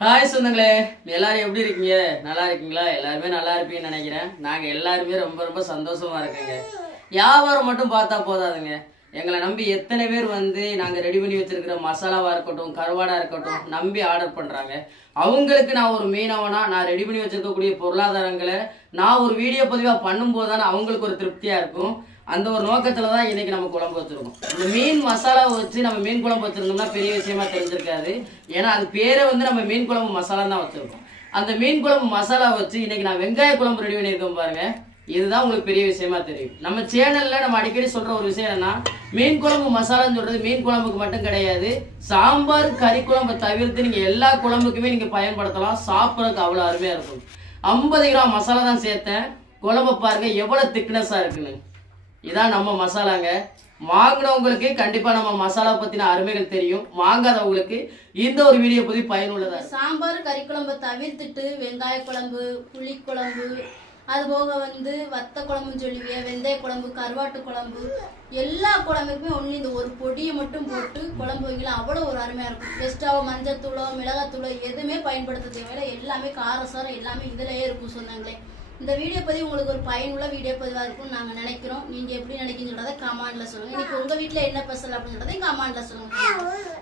Hi சொந்தங்களே. எல்லாரும் எப்படி இருக்கீங்க? நல்லா இருக்கீங்களா? எல்லாருமே நல்லா இருப்பீங்கன்னு நினைக்கிறேன். நாங்கள் எல்லாருமே ரொம்ப ரொம்ப சந்தோஷமா இருக்கேங்க. வியாபாரம் மட்டும் பார்த்தா போதாதுங்க. எங்களை நம்பி எத்தனை பேர் வந்து நாங்கள் ரெடி பண்ணி வச்சிருக்கிற மசாலாவாக இருக்கட்டும் கருவாடாக இருக்கட்டும் நம்பி ஆர்டர் பண்ணுறாங்க அவங்களுக்கு நான் ஒரு மீனவனா நான் ரெடி பண்ணி வச்சிருக்கக்கூடிய பொருளாதாரங்களை நான் ஒரு வீடியோ பதிவாக பண்ணும்போது தானே அவங்களுக்கு ஒரு திருப்தியாக இருக்கும். அந்த ஒரு நோக்கத்தில் தான் இன்றைக்கி நம்ம குழம்பு வச்சுருக்கோம். இந்த மீன் மசாலா வச்சு நம்ம மீன் குழம்பு வச்சுருந்தோம்னா பெரிய விஷயமா தெரிஞ்சிருக்காது. ஏன்னா அது பேரை வந்து நம்ம மீன் குழம்பு மசாலா தான் வச்சுருக்கோம். அந்த மீன் குழம்பு மசாலா வச்சு இன்றைக்கி நான் வெங்காய குழம்பு ரெடி பண்ணியிருக்கேன் பாருங்கள் இதுதான் உங்களுக்கு பெரிய விஷயமா தெரியும். நம்ம சேனல்ல நம்ம அடிக்கடி சொல்ற ஒரு விஷயம் என்னன்னா மீன் குழம்பு மசாலான்னு சொல்றது மீன் குழம்புக்கு மட்டும் கிடையாது. சாம்பார் கறி குழம்பு தவிர்த்து நீங்க எல்லா குழம்புக்குமே நீங்க பயன்படுத்தலாம். சாப்பிட்றதுக்கு அவ்வளவு அருமையா இருக்கும். ஐம்பது கிராம் மசாலா தான் சேர்த்தேன். குழம்பு பாருங்க எவ்வளவு திக்னஸா இருக்குன்னு. இதான் நம்ம மசாலாங்க. வாங்கினவங்களுக்கு கண்டிப்பா நம்ம மசாலா பத்தின அருமைகள் தெரியும். வாங்காதவங்களுக்கு இந்த ஒரு வீடியோ பத்தி பயனுள்ளதா சாம்பார் கறி குழம்பு தவிர்த்துட்டு வெங்காய குழம்பு புளிக்குழம்பு அது போக வந்து வத்த குழம்புன்னு சொல்லுவிய வெந்தய குழம்பு கருவாட்டு குழம்பு எல்லா குழம்புக்குமே ஒன்று இந்த ஒரு பொடியை மட்டும் போட்டு குழம்பு வைக்கலாம் அவ்வளோ ஒரு அருமையாக இருக்கும். எக்ஸ்ட்ராவோ மஞ்சத்தூளோ மிளகாத்தூளோ எதுவுமே பயன்படுத்த தேவையில்லை. எல்லாமே காரசாரம் எல்லாமே இதிலேயே இருக்கும் சொன்னாங்களே. இந்த வீடியோ பதிவு உங்களுக்கு ஒரு பயனுள்ள வீடியோ பதிவாக இருக்கும்னு நாங்கள் நினைக்கிறோம். நீங்கள் எப்படி நினைக்கிறீங்கிறத கமாண்டில் சொல்லுங்கள் இன்றைக்கி உங்கள் வீட்டில் என்ன ஸ்பெஷல் அப்படின்னு சொல்கிறதையும் கமெண்ட்ல சொல்லுங்கள்